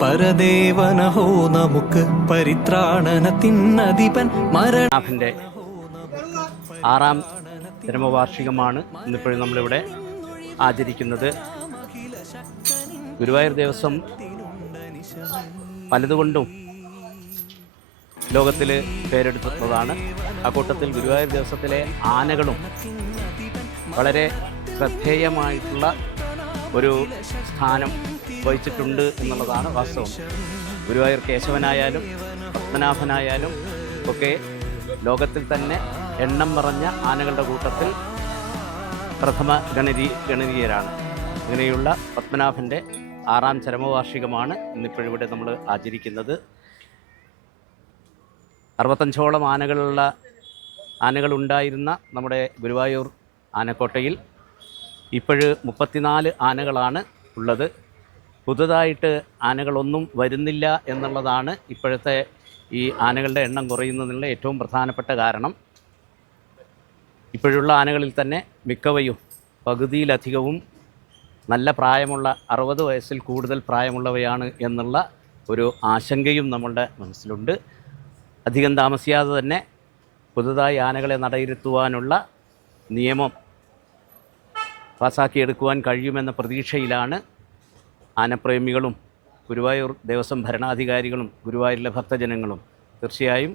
പരദേവനഹോ നമുക്ക് പരിത്രാണനത്തിനധിപൻ മരണാഭന്റെ 6ാം ചരമവാർഷികമാണ് ഇന്നിപ്പോഴും നമ്മളിവിടെ ആചരിക്കുന്നത്. ഗുരുവായൂർ ദേവസ്വം പലതുകൊണ്ടും ലോകത്തിൽ പേരെടുത്തതാണ്. ആ കൂട്ടത്തിൽ ഗുരുവായൂർ ദേവസ്വത്തിലെ ആനകളും വളരെ ശ്രദ്ധേയമായിട്ടുള്ള ഒരു സ്ഥാനം വഹിച്ചിട്ടുണ്ട് എന്നുള്ളതാണ് വാസ്തവം. ഗുരുവായൂർ കേശവനായാലും പത്മനാഭനായാലും ഒക്കെ ലോകത്തിൽ തന്നെ എണ്ണം പറഞ്ഞ ആനകളുടെ കൂട്ടത്തിൽ പ്രഥമ ഗണനീയരാണ്. അങ്ങനെയുള്ള പത്മനാഭൻ്റെ 6ാം ചരമവാർഷികമാണ് ഇന്നിപ്പോഴിവിടെ നമ്മൾ ആചരിക്കുന്നത്. 65ഓളം ആനകളുണ്ടായിരുന്ന നമ്മുടെ ഗുരുവായൂർ ആനക്കോട്ടയിൽ ഇപ്പോഴ് 34 ആനകളാണ് ഉള്ളത്. പുതുതായിട്ട് ആനകളൊന്നും വരുന്നില്ല എന്നുള്ളതാണ് ഇപ്പോഴത്തെ ഈ ആനകളുടെ എണ്ണം കുറയുന്നതിനുള്ള ഏറ്റവും പ്രധാനപ്പെട്ട കാരണം. ഇപ്പോഴുള്ള ആനകളിൽ തന്നെ മിക്കവയും പകുതിയിലധികവും നല്ല പ്രായമുള്ള 60 വയസ്സിൽ കൂടുതൽ പ്രായമുള്ളവയാണ് എന്നുള്ള ഒരു ആശങ്കയും നമ്മളുടെ മനസ്സിലുണ്ട്. അധികം താമസിയാതെ തന്നെ പുതുതായി ആനകളെ നടയിരുത്തുവാനുള്ള നിയമം പാസാക്കിയെടുക്കുവാൻ കഴിയുമെന്ന പ്രതീക്ഷയിലാണ് ആനപ്രേമികളും ഗുരുവായൂർ ദേവസ്വം ഭരണാധികാരികളും ഗുരുവായൂരിലെ ഭക്തജനങ്ങളും. തീർച്ചയായും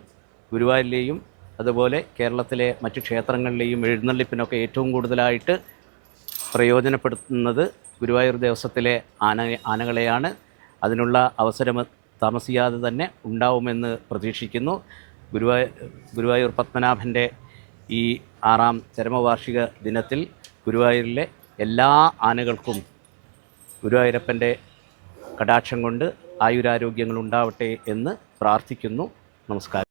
ഗുരുവായൂരിലെയും അതുപോലെ കേരളത്തിലെ മറ്റ് ക്ഷേത്രങ്ങളിലെയും എഴുന്നള്ളിപ്പിനൊക്കെ ഏറ്റവും കൂടുതലായിട്ട് പ്രയോജനപ്പെടുത്തുന്നത് ഗുരുവായൂർ ദേവസ്വത്തിലെ ആനകളെയാണ്. അതിനുള്ള അവസരം താമസിയാതെ തന്നെ ഉണ്ടാവുമെന്ന് പ്രതീക്ഷിക്കുന്നു. ഗുരുവായൂർ പത്മനാഭൻ്റെ ഈ 6ാം ചരമവാർഷിക ദിനത്തിൽ ഗുരുവായൂരിലെ എല്ലാ ആനകൾക്കും ഗുരുവായൂരപ്പൻ്റെ കടാക്ഷം കൊണ്ട് ആയുരാരോഗ്യങ്ങൾ ഉണ്ടാവട്ടെ എന്ന് പ്രാർത്ഥിക്കുന്നു. നമസ്കാരം.